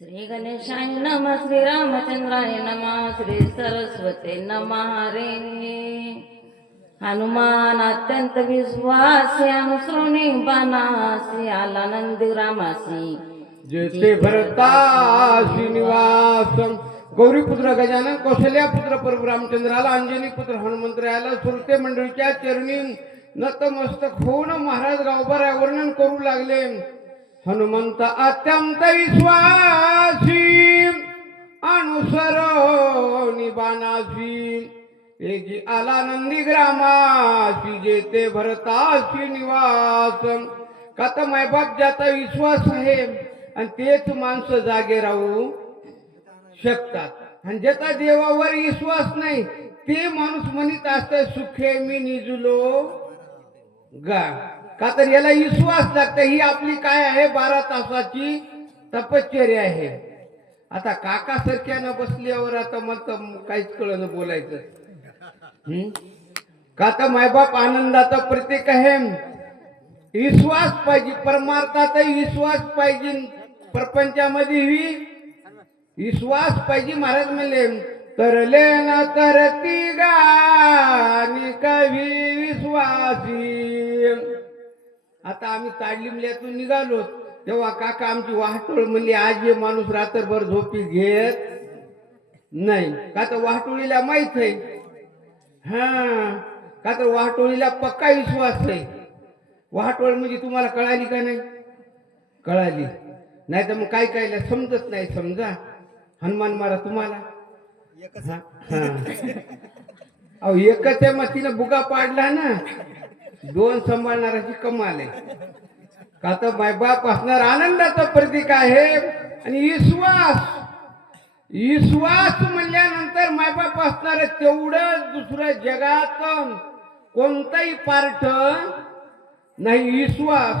श्री गणेशाय नमः, श्री रामचंद्राय नमः, श्री सरस्वती नमः रे. हनुमान अत्यंत विश्वासी, अनुसरुणी बनासी, आला नंदी रामासी, जेते भरता श्रीनिवास. गौरीपुत्र गजानन, कौशल्यापुत्र प्रभू रामचंद्राला, अंजनी पुत्र हनुमंतरायाला, सुरते मंडळीच्या चरणी नतमस्तक होऊन महाराज गावभर वर्णन करू लागले. हनुमंत अत्यंत विश्वासी, अनुसरोनी बाणासी, एकी आला नंदी ग्रामासी, जेते भरतासी निवास. का तर मायबाप ज्याचा विश्वास आहे आणि तेच माणसं जागे राहू शकतात, आणि ज्याचा देवावर विश्वास नाही ते माणूस म्हणत असतं सुखे मी निजलो गा. का तर याला विश्वास लागतं. ही आपली काय आहे, 12 तासाची तपश्चर्या आहे. आता काका सारख्यानं बसल्यावर आता मला काहीच कळलं बोलायचं. का तर मायबाप आनंदाचं प्रतीक आहे. विश्वास पाहिजे, परमार्थातही विश्वास पाहिजे, प्रपंचामध्येही विश्वास पाहिजे. महाराज म्हणले तरले न तरती गाणी कवी विश्वासी. आता आम्ही ताडलिमल्यातून निघालो तेव्हा काका आमची वाहटोळ म्हणली आज हे माणूस रात्रभर झोपी घेत नाही. का तर वाहटोळीला माहित आहे, का तर वाहटोळीला पक्का विश्वास आहे. वाहटोळ म्हणजे तुम्हाला कळाली का नाही? कळाली नाही तर मग काय काय समजत नाही. समजा हनुमान मारा तुम्हाला अहो एकच आहे, मग तिनं बुगा पाडला ना, 2 सांभाळणाराची कमाल आहे. का तर मायबाप असणार आनंदाचं प्रतीक आहे. आणि विश्वास म्हणल्यानंतर मायबाप असणार तेवढं दुसरं जगात कोणताही पार्ट नाही. विश्वास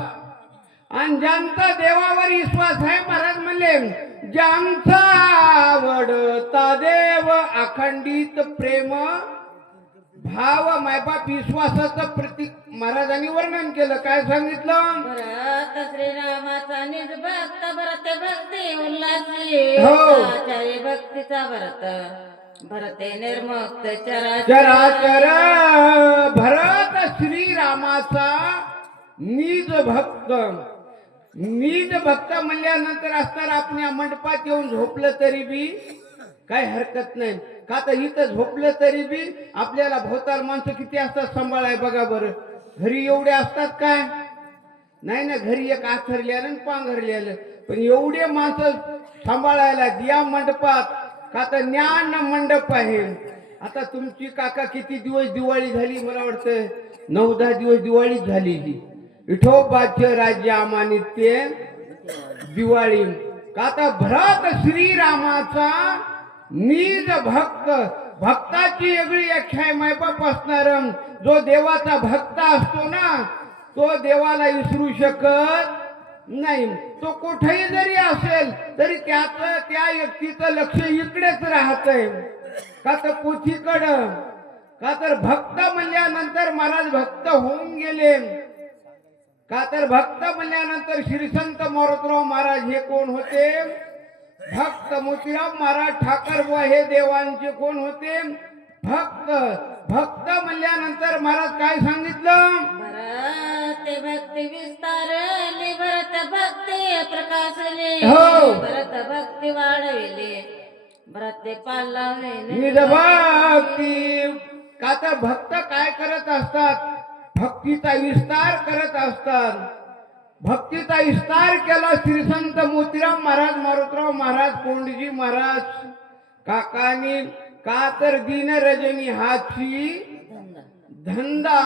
आणि ज्यांचा देवावर विश्वास आहे, महाराज म्हणले ज्यांचा आवडता देव अखंडित प्रेम भाव. मायबाप विश्वासाचं प्रतीक महाराजांनी वर्णन केलं. काय सांगितलं? भरत श्रीरामाचा निज भक्त, भरते भक्ती उल्हासी, हो. आचार्य भक्तीचा भरत, भरते निर्मुक्त चराचर. भरत श्रीरामाचा निज भक्त. निज भक्त म्हणल्यानंतर असणार आपल्या मंडपात येऊन झोपलं तरी बी काय हरकत नाही. का तर इथं झोपलं तरी बी आपल्याला भोवताल माणसं किती असतात सांभाळाय बघा बरं. घरी एवढे असतात काय? नाही ना, घरी एक आथरल्यानं पांघरलेलं, पण एवढे माणसं सांभाळायला या मंडपात. का तर ज्ञान मंडप आहे. आता तुमची काका किती दिवस दिवाळी झाली? मला वाटतं 9-10 दिवस दिवाळी झाली. विठोबाचे राज्य अमानित्य दिवाळी. का तर भरत श्रीरामाचा निज भक्त. भक्ताची वेगळी व्याख्या आहे. मायबाप असणार जो देवाचा भक्त असतो ना, तो देवाला विसरू शकत नाही. तो कुठेही जरी असेल तरी त्या व्यक्तीचं लक्ष इकडेच राहतंय. का तर पोथीकडं. का तर भक्त म्हणल्यानंतर महाराज भक्त होऊन गेले. का तर भक्त म्हणल्यानंतर श्री संत मारुतराव महाराज हे कोण होते? भक्त. मोतीराम महाराज ठाकरबुवा हे देवांचे कोण होते? भक्त. भक्त म्हणल्यानंतर महाराज काय सांगितलं? भरत भक्ती विस्तारली, भरत भक्ती प्रकाशले, हो. भरत भक्ती वाढविले, भरत पालवले निज भक्ती. का तर भक्त काय करत असतात? भक्तीचा विस्तार करत असतात. भक्तीचा विस्तार केला श्री संत मोतीराम महाराज, मारुतराव महाराज, कोंडजी महाराज काकानी. का तर दिन रजनी हाची धंदा.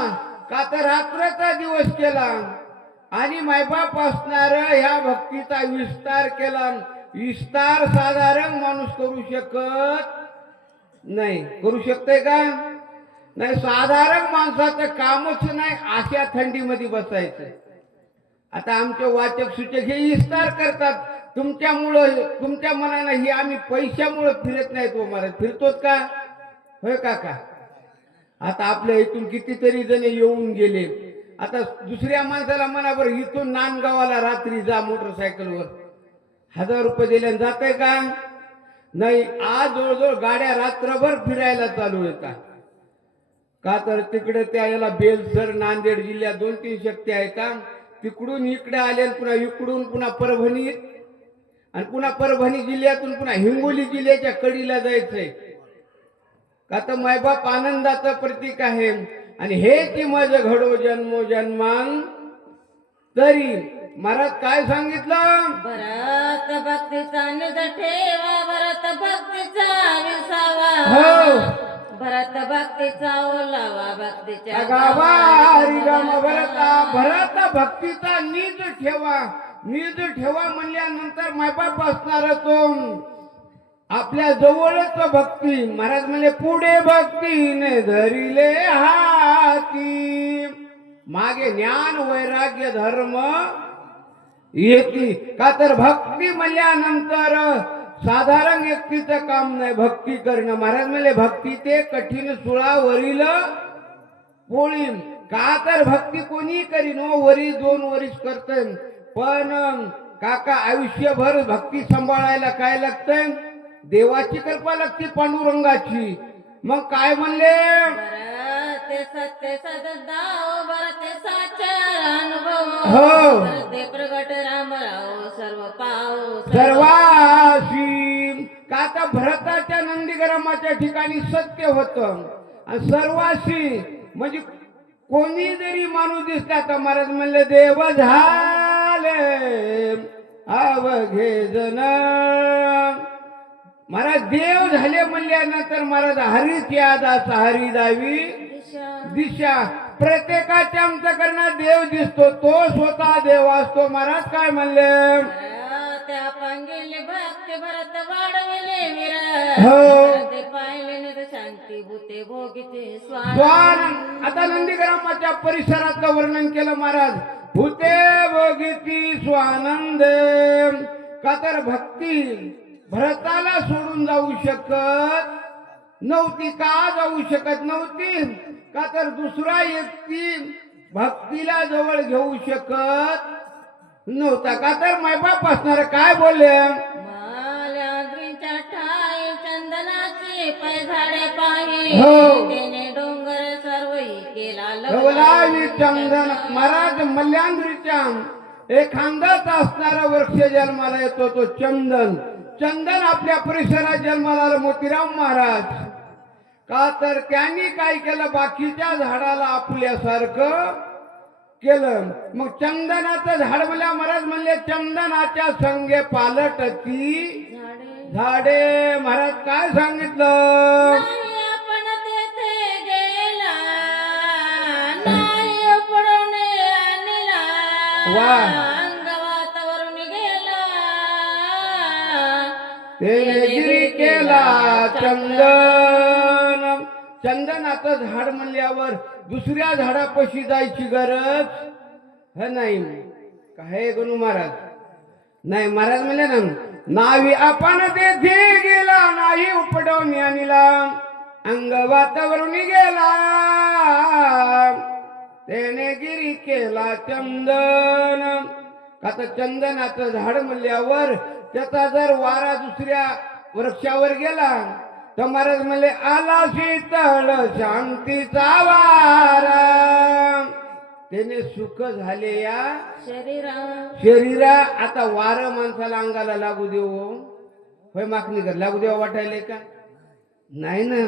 का तर रात्रचा दिवस केला आणि मायबाप असणार ह्या भक्तीचा विस्तार केला. विस्तार साधारण माणूस करू शकत नाही. करू शकते का? नाही. साधारण माणसाचं कामच नाही अशा थंडीमध्ये बसायचं. आता आमचे वाचक सूचक हे विस्तार करतात तुमच्यामुळं, तुमच्या मनानं. ही आम्ही पैशामुळे फिरत नाहीत हो महाराज. फिरतोत का? होय काका? आता आपल्या इथून कितीतरी जण येऊन गेले. आता दुसऱ्या माणसाला म्हणा बरं इथून नांदगावाला रात्री जा मोटरसायकलवर, 1000 रुपये दिल्याने जाते का? नाही. आज जवळजवळ गाड्या रात्रभर फिरायला चालू येतात. का तर तिकडे त्या याला बेलसर नांदेड जिल्ह्यात 2-3 शक्ती आहेत का, तिकडून इकडे आले आणि पुन्हा इकडून पुन्हा परभणी आणि पुन्हा परभणी जिल्ह्यातून पुन्हा हिंगोली जिल्ह्याच्या कडीला जायचंय. का तर मायबाप आनंदाचं प्रतीक आहे. आणि हे ती माझं घडो जन्मोजन्मान तरी. महाराज काय सांगितलं? भरत भक्तीचा निज ठेवा, भरत भक्तीचा विसावा, हो. भरत भक्तीचा ओलावा, भक्तीच्या गावारी गम भरता. भरत भक्तीचा नीज ठेवा. नीज ठेवा म्हणल्यानंतर मायबाप असणार तो आपल्या जवळच भक्ती. महाराज म्हणजे पुढे भक्तीने धरिले हाती, मागे ज्ञान वैराग्य धर्म येती. का तर भक्ती म्हणल्यानंतर साधारण व्यक्तीचं काम नाही भक्ती करणं. महाराज म्हणले भक्ती ते कठीण सुळावरील पोळी. का तर भक्ती कोणी करीन हो, वरी 2 वरीस करते. पण काका आयुष्यभर भक्ती सांभाळायला काय लागतंय? देवाची कृपा लागते, पांडुरंगाची. मग काय म्हणले? भरते सत्य सददाव, भरते साचार अनुभव, हो. भरते प्रगट रामराव सर्व पाव सर्वाशी. का तर भरताच्या नंदीग्रामाच्या ठिकाणी सत्य होतं आणि सर्वाशी म्हणजे कोणी जरी माणूस दिसला तर महाराज म्हणले देव झाले अवघे जन. महाराज देव झाले म्हणल्यानंतर महाराज हरीच यादाचा हरी दावी दिशा. प्रत्येकाच्या अंतःकरणात देव दिसतो, तो स्वतः देव असतो. महाराज काय म्हणले? त्या पांगिले भक्ती भरत वाढविले वीर, हो. ते पाहिले निर शांती भूते भोगिते स्वान. आता नंदीग्रामाच्या परिसराचं वर्णन केलं महाराज. भूते भोगिती स्वानंद. का तर भक्ती भरताला सोडून जाऊ शकत नव्हती. का जाऊ शकत नव्हती? का तर दुसरा व्यक्ती भक्तीला जवळ घेऊ शकत नव्हता. का तर मायबाप असणार. काय बोलले? माल्याद्रीच्या ठाई चंदनाची पै झाडे पाही, हो. तेने डोंगर सर्वही केला लवलावी चंदन. महाराज मल्यांद्रीच्या एखादाच असणारा वृक्ष जन्माला येतो तो चंदन. चंदन आपल्या परिसरात जन्माला आलं मोतीराम महाराज. का तर त्यांनी काय केलं? बाकीच्या झाडाला आपल्यासारखं केलं. मग चंदनाचं झाड म्हणल्या महाराज म्हणले चंदनाच्या संगे पालटती झाडे. महाराज काय सांगितलं? नाही आपण तेथे गेला, नाही पडवणे आणला, वा. अंगवातावरून गेला, तेने गिरी केला चंदन. चंदनाचं झाड म्हणल्यावर दुसऱ्या झाडापाशी जायची गरज हे नाही. काय गणू महाराज? नाही. महाराज म्हणले ना नावी आपण तेथे गेला, नाही उपडवून आणला, अंग वातावरून गेला, तेने गिरी केला चंदन. का तर चंदनाचं झाड म्हणल्यावर त्याचा जर वारा दुसऱ्या वृक्षावर गेला तर महाराज म्हणले आला शीतळ शांतीचा वारा, त्याने सुख झाले या शरीरा. आता वार माणसाला अंगाला लागू देऊ होय? मागणी कर लागू देवा वाटायले का? नाही ना.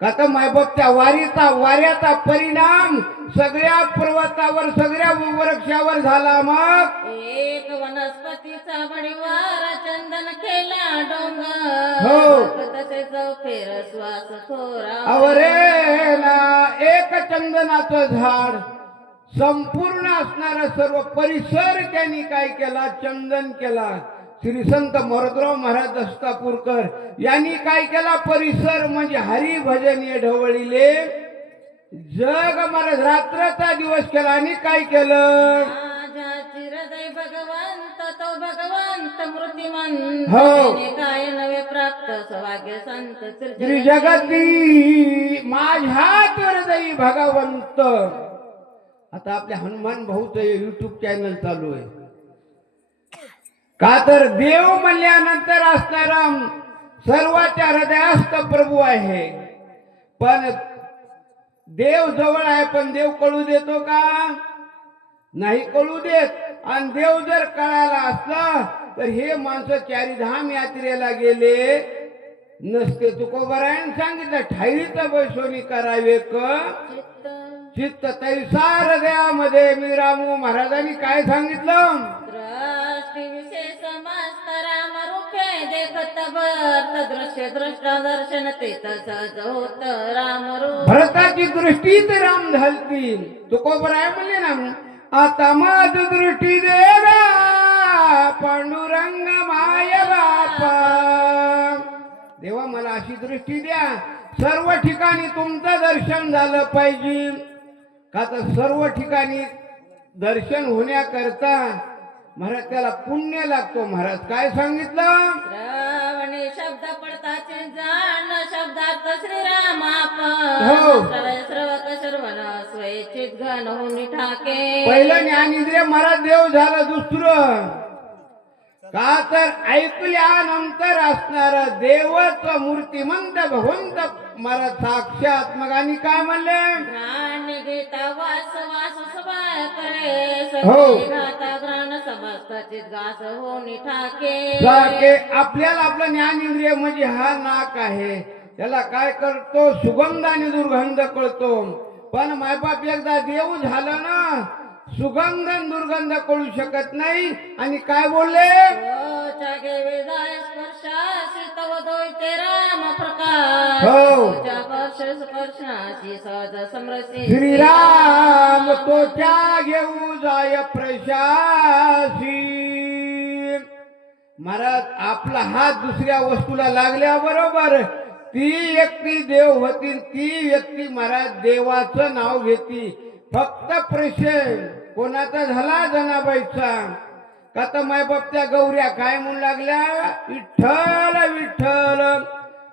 का तर मायबापच्या वाऱ्याचा परिणाम सगळ्या पर्वतावर सगळ्या वृक्षावर झाला. मग एक वनस्पतीचा बळीवारा चंदन केला डोंगर, हो. तसेच फेर श्वास थोरा अवरे ना. एक चंदनाचं झाड संपूर्ण असणारा सर्व परिसर त्यांनी काय केला? चंदन केला. श्री संत मोरदराव महाराज दस्तापूरकर यांनी काय केला? परिसर म्हणजे हरिभजनीय ढवळीले जग महाराज रात्रचा दिवस केला. आणि काय केलं? माझ्याची हृदय भगवंत तो भगवंत मूर्तिमंत, हो. त्याने काय नवे प्राप्त सौभाग्य संत श्री जगती माझ्याच हृदयी भगवंत. आता आपल्या हनुमान भाऊचं युट्यूब चॅनल चालू आहे. का तर देव म्हणल्यानंतर असणारा सर्वाच्या हृदयास्थ प्रभू आहे. पण देव जवळ आहे, पण देव कळू देतो का? नाही कळू देत. आणि देव जर कळाला असला तर हे माणसं चारीधाम यात्रेला गेले नसते. तुकोबरायन सांगितलं ठाईच बैसोनी करावे चित्त चित्त तैसा हृदयामध्ये. मी रामू महाराजांनी काय सांगितलं? दृष्टी विशेष मस्त राम रूपे देखत भरत दृश्य दृष्टा दर्शन ते तसंच होत राम रूप. भरताची दृष्टीच राम झालती. तुकोबराय म्हणले ना, आता माझ दृष्टी देवा पांडुरंग माय बापा. देवा मला अशी दृष्टी द्या, सर्व ठिकाणी तुमचं दर्शन झालं पाहिजे. का तर सर्व ठिकाणी दर्शन होण्याकरता महाराज त्याला पुण्य लागतो. महाराज काय सांगितलं? श्रावणी शब्द पडताचे जाण शब्दार्थ श्रीराम हो. आपण श्रवक श्रवण स्वैच्छित घन होऊन ठाके. पहिलं ज्ञानेंद्रिय महाराज देव झालं. दुसरं का तर ऐकल्यानंतर असणार देवच मूर्तिमंत भगवंत महाराज साक्षात. मग आणि काय म्हणले? प्राणी गीता वास वास सभा करे हो. सगळे घाता ग्राण समस्त चित होऊन ठाके. सारखे आपल्याला आपलं ज्ञानेंद्रिय म्हणजे हा नाक आहे, त्याला काय करतो? सुगंध आणि दुर्गंध कळतो. पण मायबाप एकदा देव झालं ना, सुगंध आणि दुर्गंध कळू शकत नाही. आणि काय बोलले? चागे वेदाय स्पर्शासी तव दोयते राम प्रकाश. हो. स्पर्शासी सहज समरसी श्रीराम तोच्या घेऊ जाय प्रशासी. महाराज आपला हात दुसऱ्या वस्तूला लागल्याबरोबर ती व्यक्ती देव होती. ती व्यक्ती महाराज देवाचं नाव घेती. फक्त प्रश्न कोणाचा झाला? जनाबाईचा. का तर मायबाप त्या गौऱ्या काय म्हणू लागल्या? विठ्ठल विठ्ठल.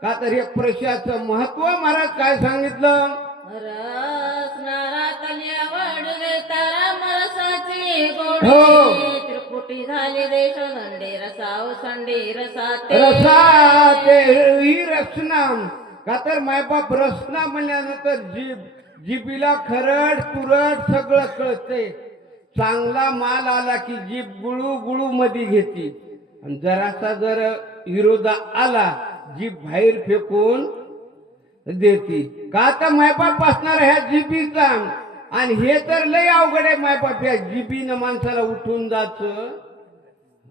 का तर हे प्रश्नाचं महत्व महाराज काय सांगितलं? रस नारातली आवड घेता राम रसाची हो. गोडी. त्रिपुटी झाली देश दंडे रसाव संडे रसाते. रसा ते ही रचना. का तर मायबाप रचना म्हणल्यानंतर जिबीला खरड तुरट सगळं कळते. चांगला माल आला की जीभ गुळू गुळू मध्ये घेते. आणि जरासा जर विरोध आला जीभ बाहेर फेकून देते. का तर मायबाप असणार ह्या जिबीचा. आणि हे तर लय अवघड आहे मायबाप. या जिबीनं माणसाला उठून जायचं.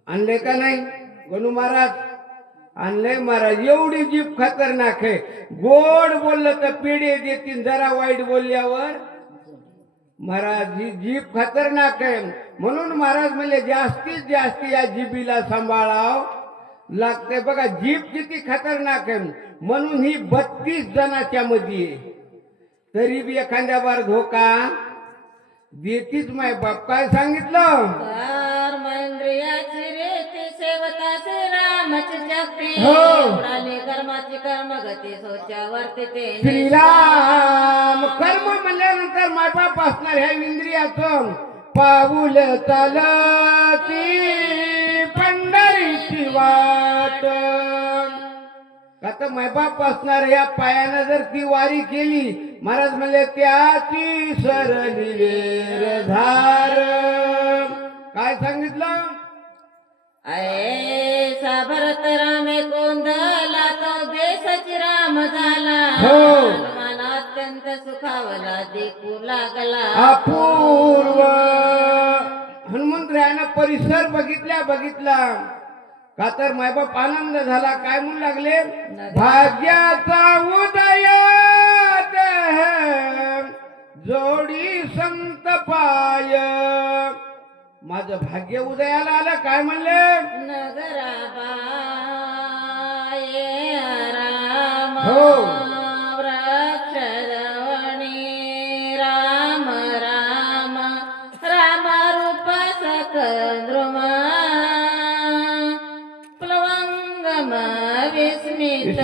आणले का नाही गणू महाराज? आणलंय महाराज. एवढी जीभ खतरनाक आहे. गोड बोललं तर पेढे देतील, जरा वाईट बोलल्यावर महाराज ही जीभ खतरनाक आहे. म्हणून महाराज म्हणले जास्तीत जास्त या जिबीला सांभाळाव लागते. बघा जीभ किती खतरनाक आहे. म्हणून ही 32 जणाच्या मध्ये आहे. तरी बी एखाद्या बार धोका देतीच. माय बाप काय सांगितलं? कर्मेंद्रियाची रीती सेवता श्रीरामची शक्ती. हो. उडाली कर्माची कर्मगती सोच्यावरती ते श्रीराम. कर्म म्हणल्यानंतर मायबाप असणार ह्या इंद्रियाचं पाऊल चालती पंढरीची वाट. आता मायबाप असणार या पायानं जर ती वारी केली, महाराज म्हणले त्याची सरली वेरधार. काय सांगितलं? ऐसा भरत रामे कोंदला तो देशाची राम झाला. हो. मला अत्यंत सुखावला देखू लागला. अपूर्व. हनुमंतरायानं परिसर बघितला. का तर मायबाप आनंद झाला. काय म्हणू लागले? भाग्याचा उदय जोडी संत पाय. माझं भाग्य उदयाला आलं. काय म्हणले? नगराबाये राम. हो. वृक्षजवणी राम राम. राम रूप सकंद्रुम. प्लवंगम विस्मित.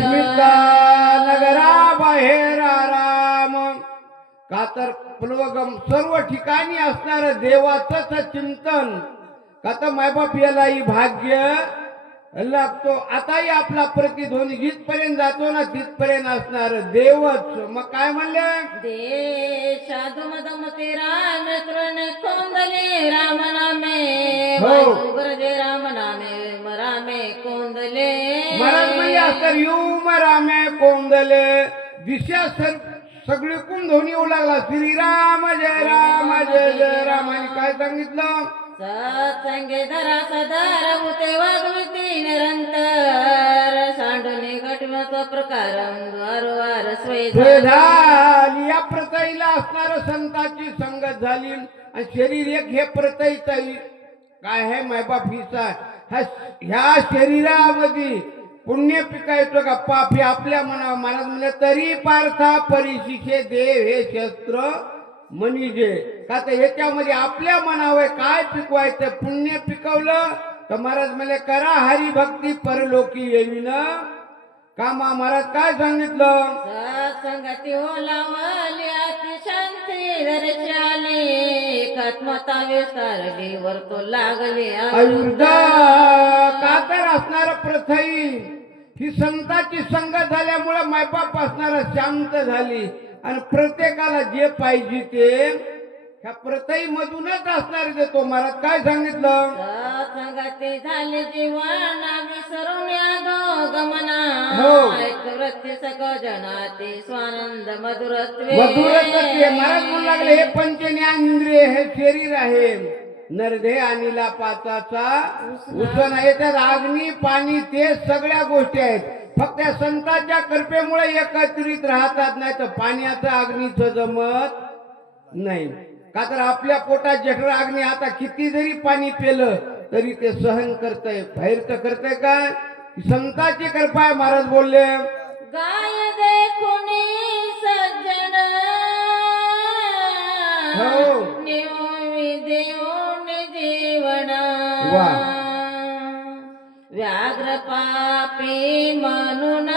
नगरा बाहेर राम. का तर प्लवगम सर्व ठिकाणी असणार देवाचंच चिंतन. का तर मायबाप यालाही भाग्य लागतो. आताही आपला प्रतिध्वनी जिथपर्यंत जातो ना तिथपर्यंत असणार देवच. मग काय म्हणले? देशा दुमदमते राम तृण कोंदले राम नामे हो. वायू गरजे राम नामे मरामे कोंदले महाराज म्हणजे असतात येऊ रामे कोंदले दिशा सगळी ध्वनी येऊ लागला श्रीराम जय राम जय जय राम. आणि काय सांगितलं? सत्संगे धरा सदार होते वागविती निरंतर सांडुनी घटवत प्रकारम वारंवार सोय स्वय झाली. या प्रतईला असणार संतांची संगत झाली. आणि शरीर एक हे प्रतईचा काय आहे मायबाप हिचा. ह्या शरीरामध्ये पुण्य पिकायचं का पाप हे आपल्या मनावर. महाराज म्हणले तरी पार्था परिशिषे देव हे शस्त्र मनिजे. का तर ह्याच्यामध्ये आपल्या मनावर काय पिकवायचं. पुण्य पिकवलं तर महाराज म्हणले करा हरिभक्ती परलोकी येईन कामा. महाराज काय सांगितलं? सत्संगती ओलावली अति शांती दर्शाली एकात्मता विस्तारली वर्तो लागली आयुर्द. का तर असणार प्रथई ही संतांची संगत झाल्यामुळे मायबाप असणार शांत झाली. आणि प्रत्येकाला जे पाहिजे ते ह्या प्रथई मधूनच असणार देतो. महाराज काय सांगितलं? सत्संगती झाली जीवन विसरून यादो गमना हो. एक वृत्ती सग जनाती स्वानंद मधुरत्वे मधुरत्वे. महाराज म्हणू लागले हे पंचज्ञानेंद्रिय हे शरीर आहे. नरदे अनिला पाचाचा उसन आहे. त्यात अग्नी पाणी ते सगळ्या गोष्टी आहेत. फक्त या संतांच्या कृपेमुळे एकत्रित राहतात. नाही तर पाण्याचं अग्नीचं जमत नाही. का तर आपल्या पोटात जठर अग्नी आता किती जरी पाणी पेलं तरी ते सहन करतंय. बाहेरचं करतंय काय? संतांची कृपा आहे. महाराज बोलले गाय देखुनी सज्जन हो. नियोमी देऊन जीवना वा. व्याघ्र पापी म्हणून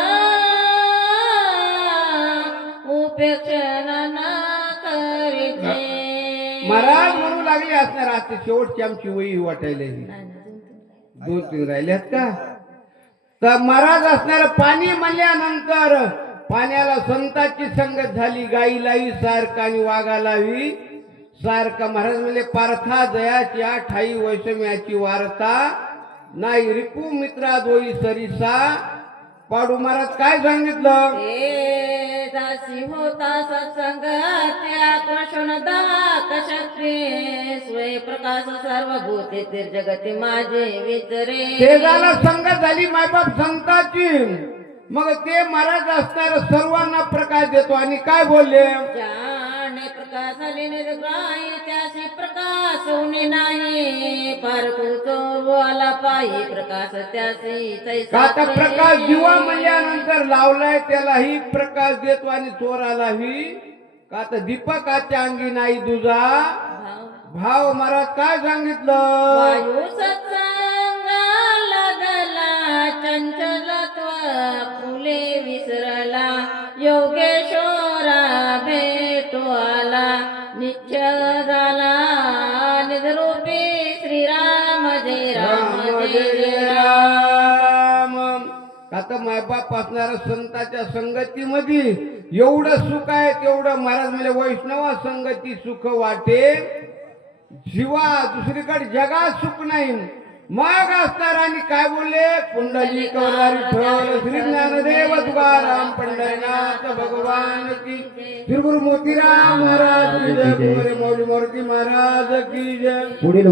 उपेक्षण न करीचे. महाराज म्हणू लागले असणार. आज ते शेवटची आमची वही वाटायला ही 2-3 राहिल्यात का? तर महाराज असणार पाणी म्हणल्यानंतर पाण्याला संतांची संगत झाली. गाईलाही सारखा आणि वाघालाही सारखा. महाराज म्हणले पार्था जयाच्या ठाई वैषम्याची वार्ता नाही रिपू मित्रा दोई सरिसा पाडू. महाराज काय सांगितलं? हे दासी होता सत्संग आकर्षण दाक शक्ती स्वय प्रकाश सर्वभूते जगती माझे विचरे. ते झालं संगत झाली मायबाप संतांची. मग ते महाराज असणार सर्वांना प्रकाश देतो. आणि काय बोलले? जाणे प्रकाश आले निर्ग्राही त्याशी प्रकाश होणे नाही पारखू आला पायी प्रकाश त्याशी का तर प्रकाश दिवा म्हणल्यानंतर लावलाय त्यालाही प्रकाश देतो आणि चोरालाही. का तर दीपकाच्या अंगी नाही दुजा भाव. महाराज काय सांगितलं? वायू सत्संग लागला चंचलत्व फुले विसरला योगेश्वरा भेटू आला नित्य झाला निजरूपी श्रीराम जय राम जय जय राम. आता मायबाप असणाऱ्या संतांच्या संगतीमध्ये एवढं सुख आहे तेवढं महाराज म्हणजे वैष्णवा संगती सुख वाटे जीवा. दुसरीकडे जगात सुख नाही. मग असणार. आणि काय बोलले? पुंडली कवलारी ठोर श्री ज्ञानदेव तुकाराम पंढरीनाथ भगवान की. श्री गुरु मोतीराम महाराज की जय. मौली मूर्ती महाराज की जय. पुढील